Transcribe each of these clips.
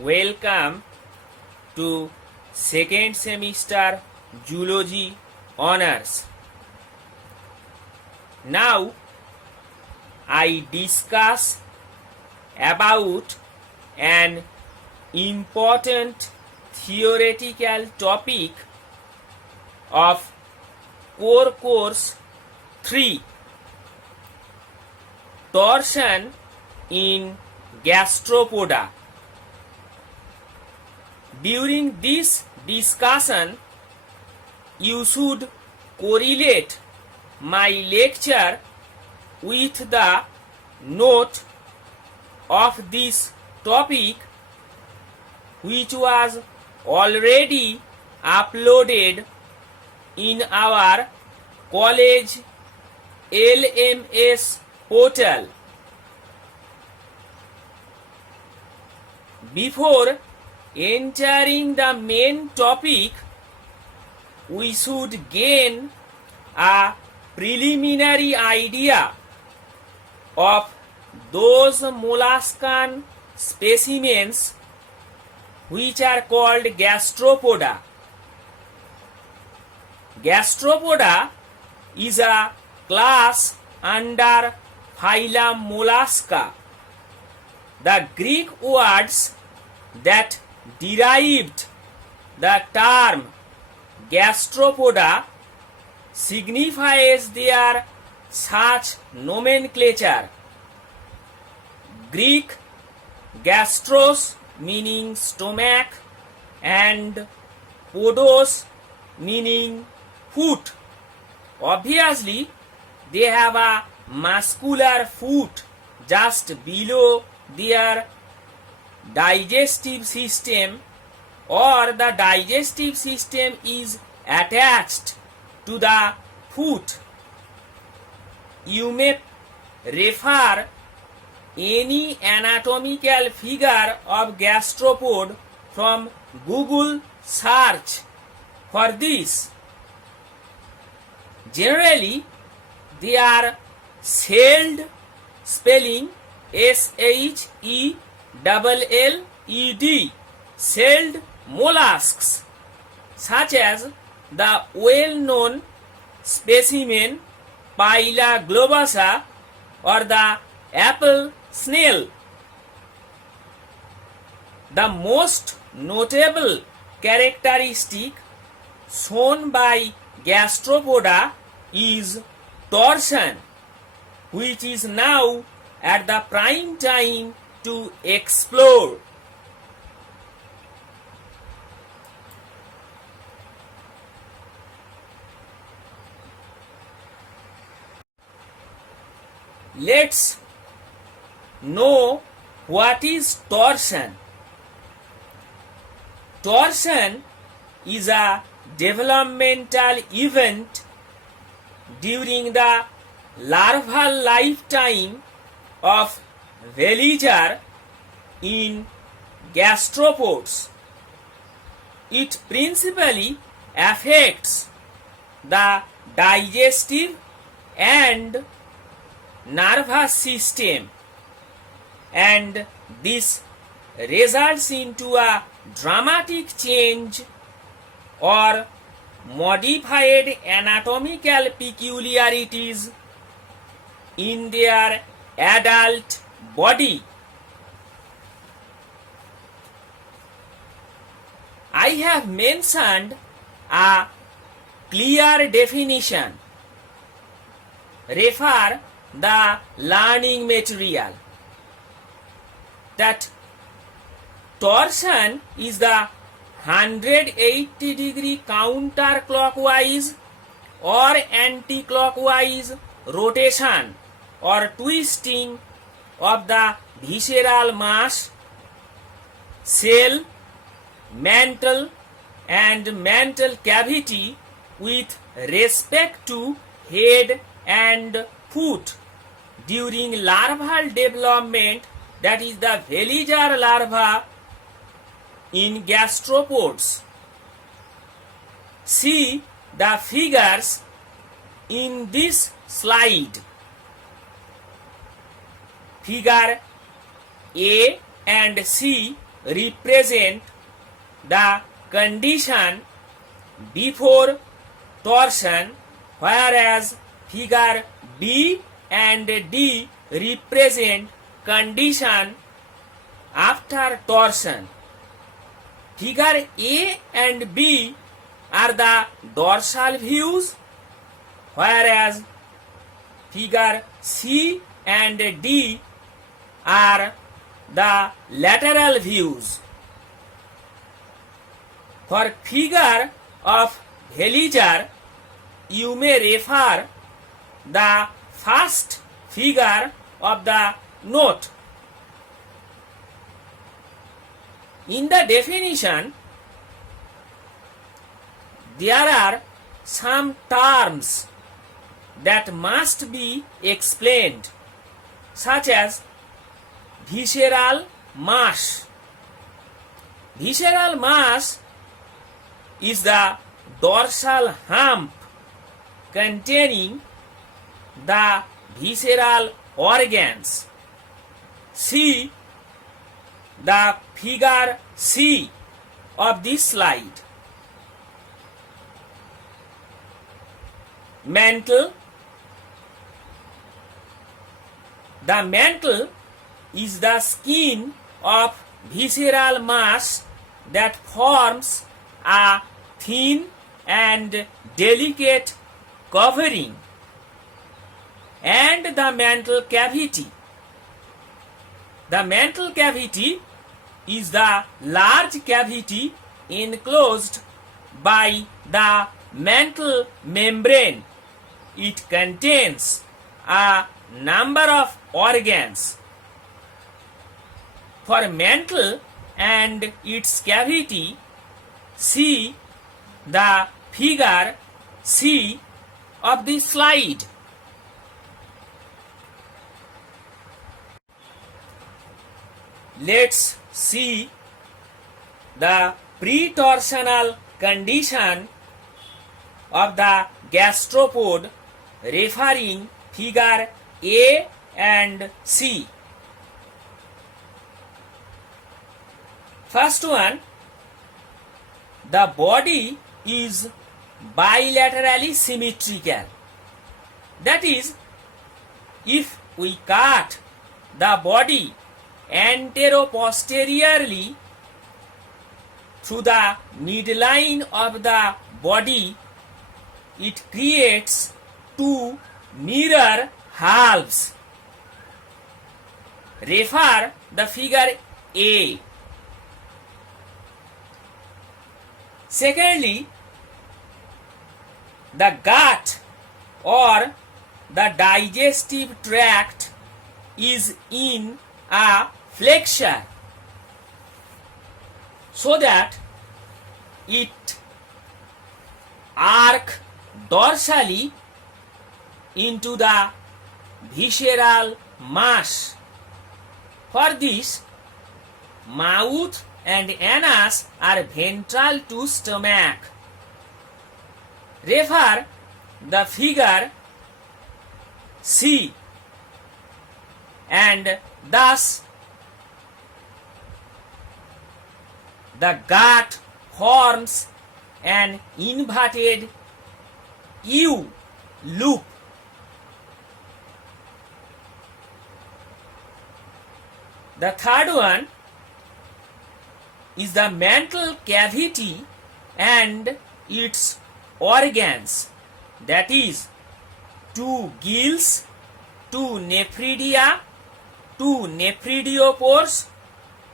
Welcome to second semester Zoology Honors. Now I discuss about an important theoretical topic of core course 3, torsion in gastropoda. During this discussion, you should correlate my lecture with the note of this topic, which was already uploaded in our college LMS portal. Before entering the main topic, we should gain a preliminary idea of those molluscan specimens which are called gastropoda. Gastropoda is a class under phylum Mollusca. The Greek words that derived the term gastropoda signifies their such nomenclature. Greek gastros meaning stomach and podos meaning foot. Obviously, they have a muscular foot just below their digestive system, or the digestive system is attached to the foot. You may refer any anatomical figure of gastropod from Google search for this. Generally, they are shelled, spelling SHELLLED, shelled mollusks, such as the well-known specimen Pila globosa or the apple snail. The most notable characteristic shown by gastropoda is torsion, which is now at the prime time to explore. Let's know what is torsion. Torsion is a developmental event during the larval lifetime of veliger in gastropods. It principally affects the digestive and nervous system, and this results into a dramatic change or modified anatomical peculiarities in their adult body. I have mentioned a clear definition. Refer the learning material. That torsion is the 180-degree counterclockwise or anti-clockwise rotation or twisting of the visceral mass, cell, mantle and mantle cavity with respect to head and foot during larval development, that is the veliger larva in gastropods. See the figures in this slide. Figure A and C represent the condition before torsion, whereas figure B and D represent condition after torsion. Figure A and B are the dorsal views, whereas figure C and D are the lateral views. For figure of Veliger, you may refer the first figure of the note. In the definition, there are some terms that must be explained, such as visceral mass. Visceral mass is the dorsal hump containing the visceral organs. See the figure C of this slide. Mantle. The mantle is the skin of visceral mass that forms a thin and delicate covering, and the mantle cavity. The mantle cavity is the large cavity enclosed by the mantle membrane. It contains a number of organs. For mantle and its cavity, see the figure C of this slide. Let's see the pretorsional condition of the gastropod referring figure A and C. First one, the body is bilaterally symmetrical. That is, if we cut the body anteroposteriorly through the midline of the body, it creates two mirror halves. Refer the figure A. Secondly, the gut or the digestive tract is in a flexure, so that it arc dorsally into the visceral mass. For this, mouth and anus are ventral to stomach. Refer the figure C, and thus the gut forms an inverted U loop. The third one is the mantle cavity and its organs, that is, two gills, two nephridia, two nephridiopores,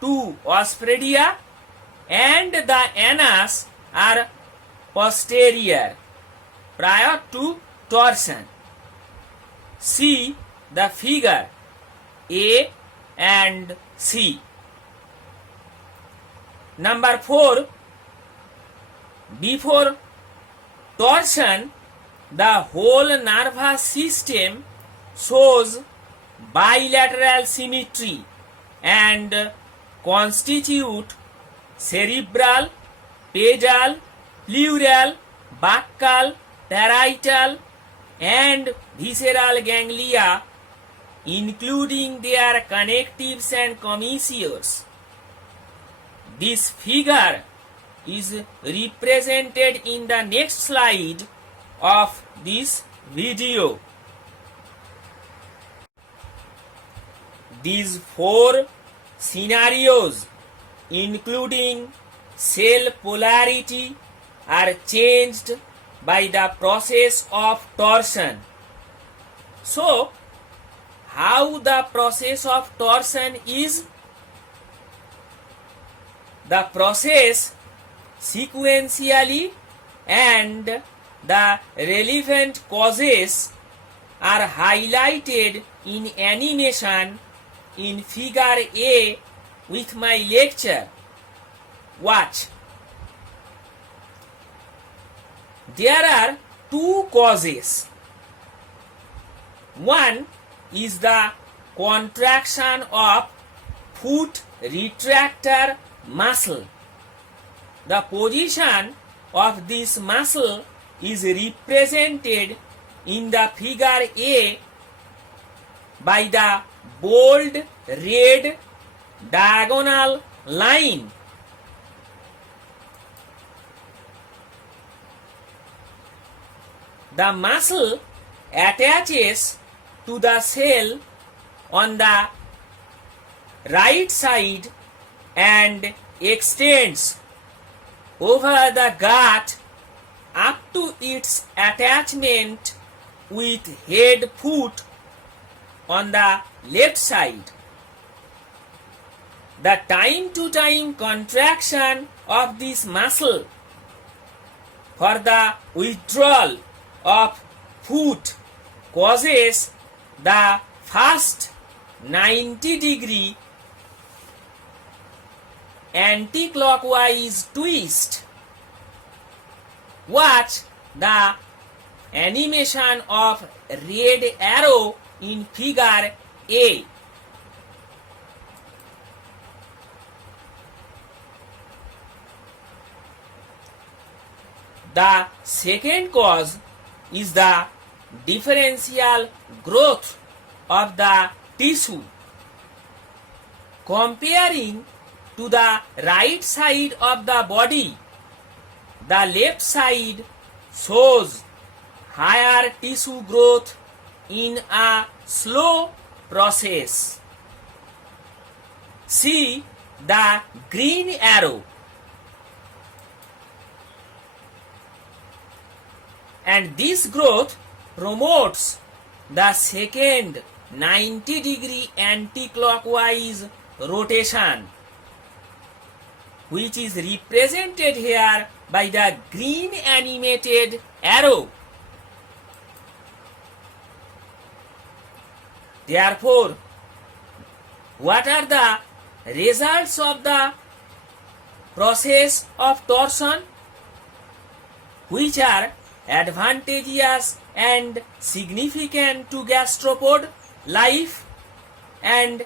two osphrdia, and the anus are posterior prior to torsion. See the figure A and C. Number 4, before torsion, the whole nervous system shows bilateral symmetry and constitute cerebral, basal, pleural, buccal, parietal, and visceral ganglia, including their connectives and commissures. This figure is represented in the next slide of this video. These four scenarios, including cell polarity, are changed by the process of torsion. So, how the process of torsion is? The process sequentially and the relevant causes are highlighted in animation in figure A with my lecture. Watch. There are two causes. One is the contraction of foot retractor muscle. The position of this muscle is represented in the figure A by the bold red diagonal line. The muscle attaches to the cell on the right side and extends over the gut up to its attachment with head foot on the left side. The time to time contraction of this muscle for the withdrawal of foot causes the first 90-degree anti-clockwise twist. Watch the animation of red arrow in figure A. The second cause is the differential growth of the tissue. Comparing to the right side of the body, the left side shows higher tissue growth in a slow process. See the green arrow. And this growth promotes the second 90-degree anti-clockwise rotation, which is represented here by the green animated arrow. Therefore, what are the results of the process of torsion, which are advantageous and significant to gastropod life and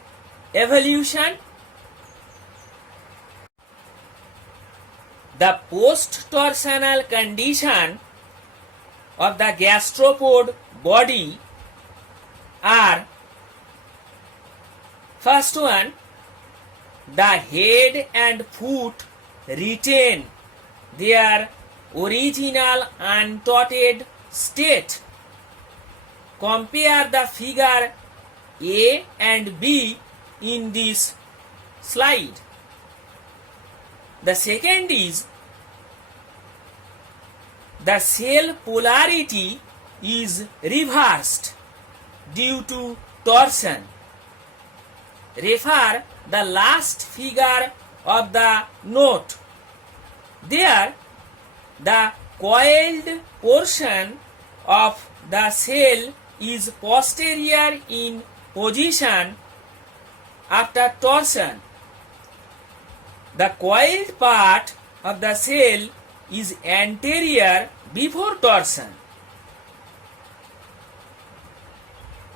evolution? The post-torsional condition of the gastropod body are: first one, the head and foot retain their original untauted state. Compare the figure A and B in this slide. The second is the cell polarity is reversed due to torsion. Refer the last figure of the note. There, the coiled portion of the cell is posterior in position after torsion. The coiled part of the cell is anterior before torsion.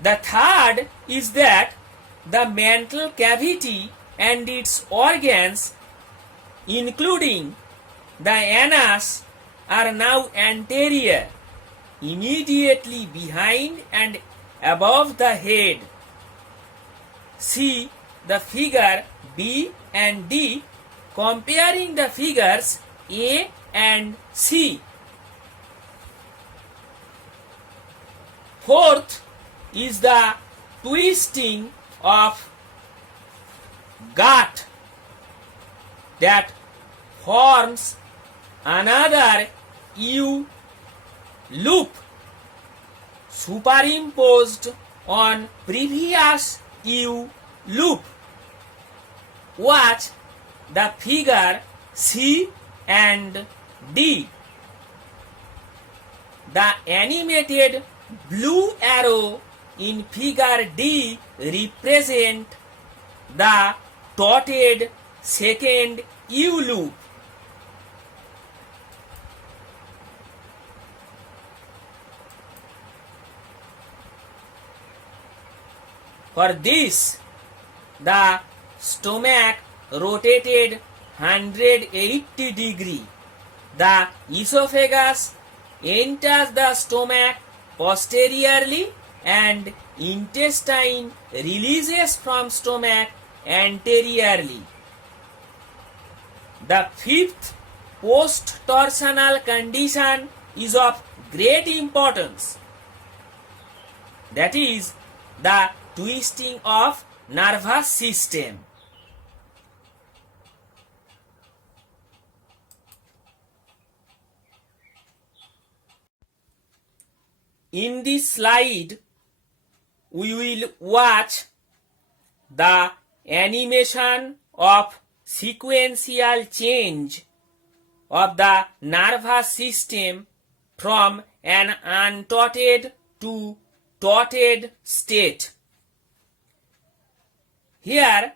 The third is that the mantle cavity and its organs, including the anus, are now anterior, immediately behind and above the head. See the figure B and D comparing the figures A and C. Fourth is the twisting of gut that forms another U loop superimposed on previous U loop. Watch the figure C and D. The animated blue arrow in figure D represent the dotted second U loop. For this, the stomach rotated 180 degree. The esophagus enters the stomach posteriorly and intestine releases from stomach anteriorly. The fifth post-torsional condition is of great importance. That is the twisting of nervous system. In this slide, we will watch the animation of sequential change of the nervous system from an untauted to tauted state. Here,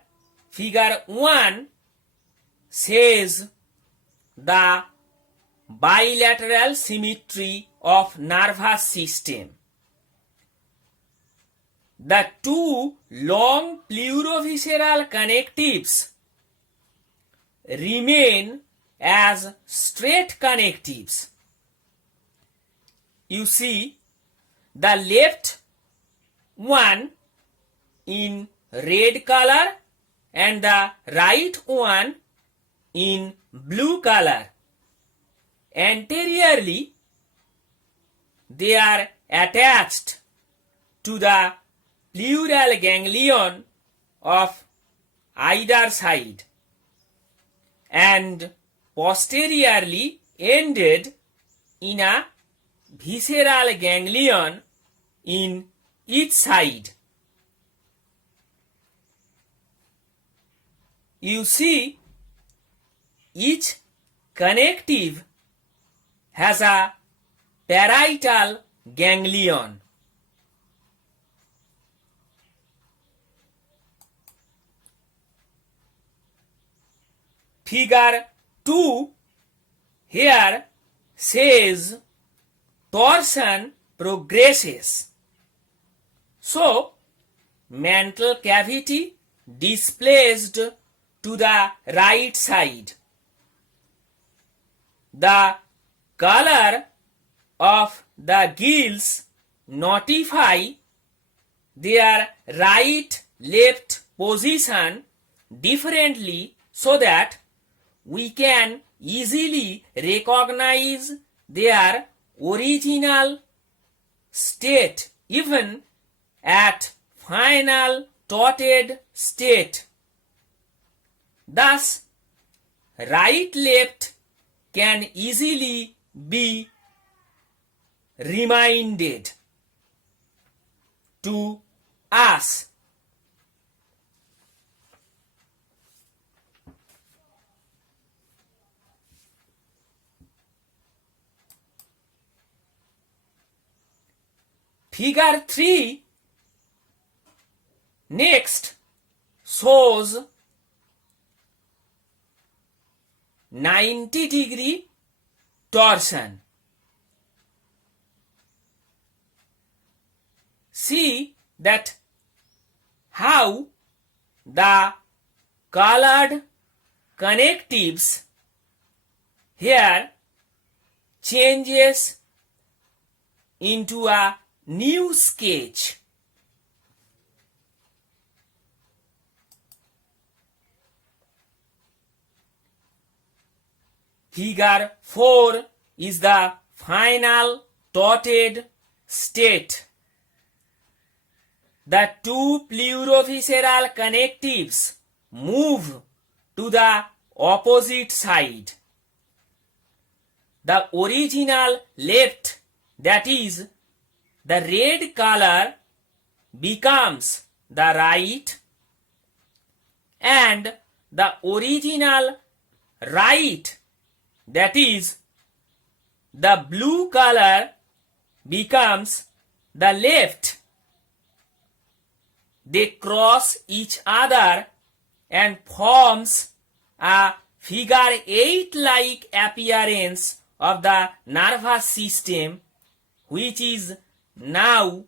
figure 1 says the bilateral symmetry of nervous system. The two long pleurovisceral connectives remain as straight connectives. You see the left one in red color and the right one in blue color. Anteriorly, they are attached to the pleural ganglion of either side and posteriorly ended in a visceral ganglion in each side. You see, each connective has a parietal ganglion. Figure 2 here says torsion progresses. So, mantle cavity displaced to the right side. The color of the gills notify their right-left position differently so that we can easily recognize their original state even at final tauted state. Thus, right-left can easily be reminded to us. Figure 3 next shows 90-degree torsion. See that how the colored connectives here changes into a new sketch. Figure 4 is the final dotted state. The two pleurovisceral connectives move to the opposite side. The original left, that is, the red color, becomes the right, and the original right, that is, the blue color, becomes the left. They cross each other and forms a figure 8-like appearance of the nervous system, which is now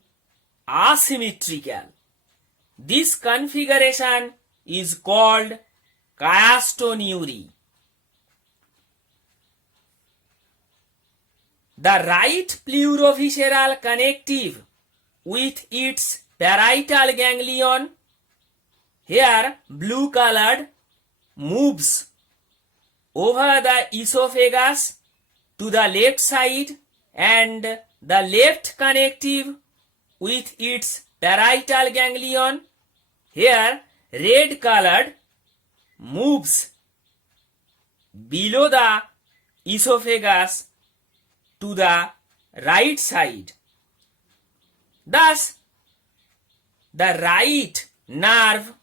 asymmetrical. This configuration is called chiastoneury. The right pleurovisceral connective with its parietal ganglion, here blue colored, moves over the esophagus to the left side, and the left connective with its parietal ganglion, here red colored, moves below the esophagus to the right side. Thus, the right nerve,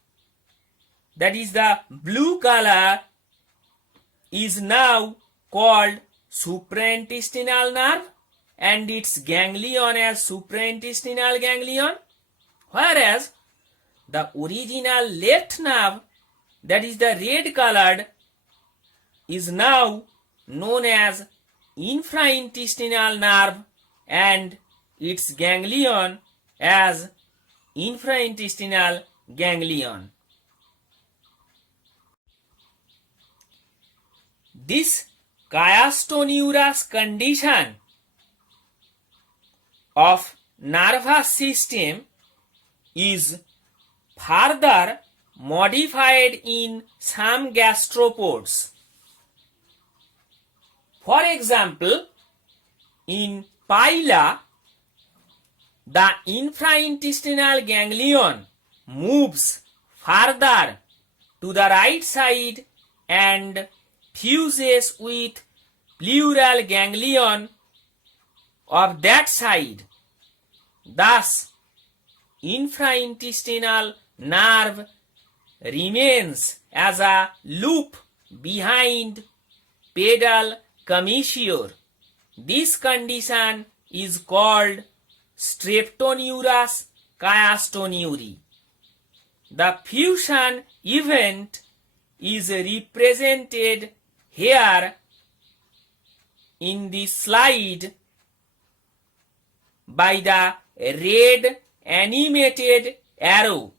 that is the blue color, is now called supraintestinal nerve and its ganglion as supraintestinal ganglion, whereas the original left nerve, that is the red colored, is now known as infraintestinal nerve and its ganglion as infraintestinal ganglion. This chiastoneurous condition of nervous system is further modified in some gastropods. For example, in Pila, the infraintestinal ganglion moves further to the right side and fuses with pleural ganglion of that side. Thus, infraintestinal nerve remains as a loop behind pedal commissure. This condition is called streptoneurous chiastoneury. The fusion event is represented here in the slide by the red animated arrow.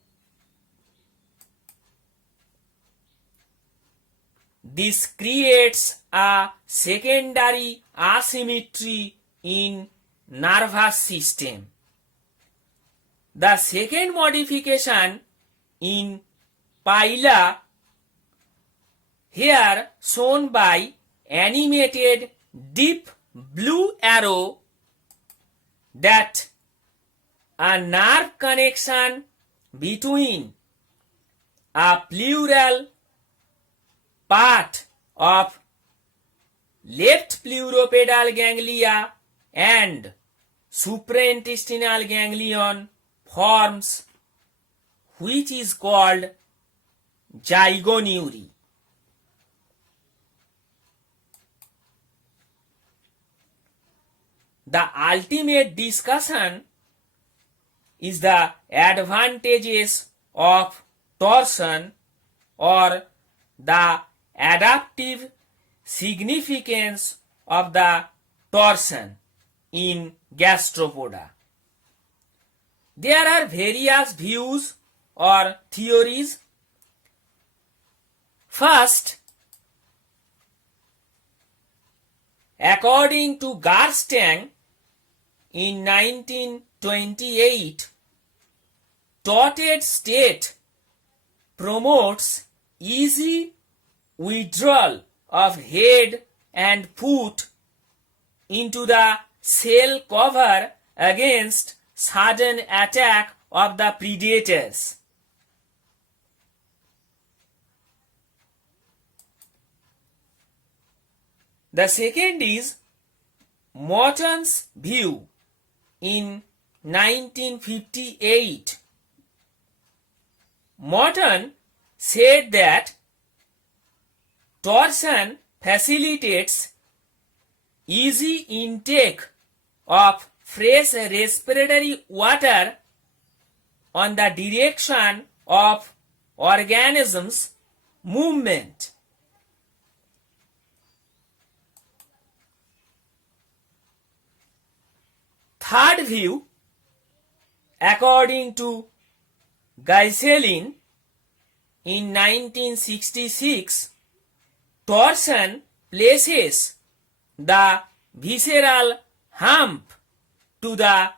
This creates a secondary asymmetry in nervous system. The second modification in Pila, here shown by animated deep blue arrow, that a nerve connection between a pleural part of left pleuropedal ganglia and supraintestinal ganglion forms, which is called zygoneury. The ultimate discussion is the advantages of torsion or the adaptive significance of the torsion in gastropoda. There are various views or theories. First, according to Garstang in 1928, dotted state promotes easy withdrawal of head and put into the cell cover against sudden attack of the predators. The second is Morton's view in 1958. Morton said that torsion facilitates easy intake of fresh respiratory water on the direction of organisms' movement. Third view, according to Geiselin in 1966, torsion places the visceral hump to the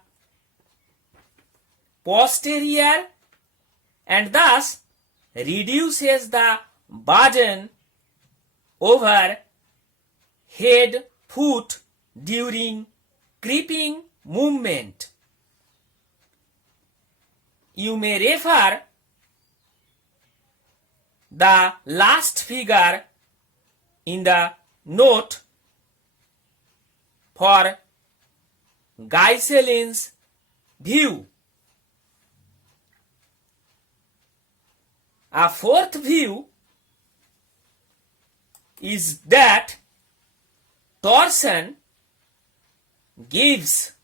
posterior and thus reduces the burden over head foot during creeping movement. You may refer the last figure in the note for Geiselin's view. A fourth view is that torsion gives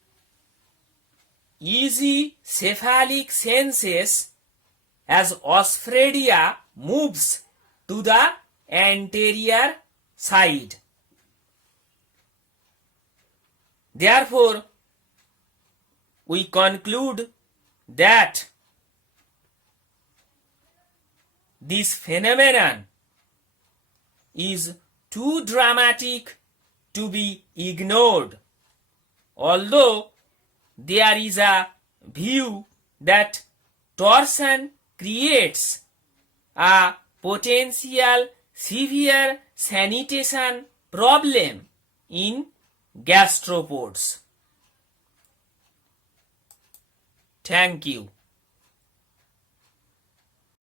easy cephalic senses as Osphrenia moves to the anterior side. Therefore, we conclude that this phenomenon is too dramatic to be ignored, although there is a view that torsion creates a potential severe sanitation problem in gastropods. Thank you.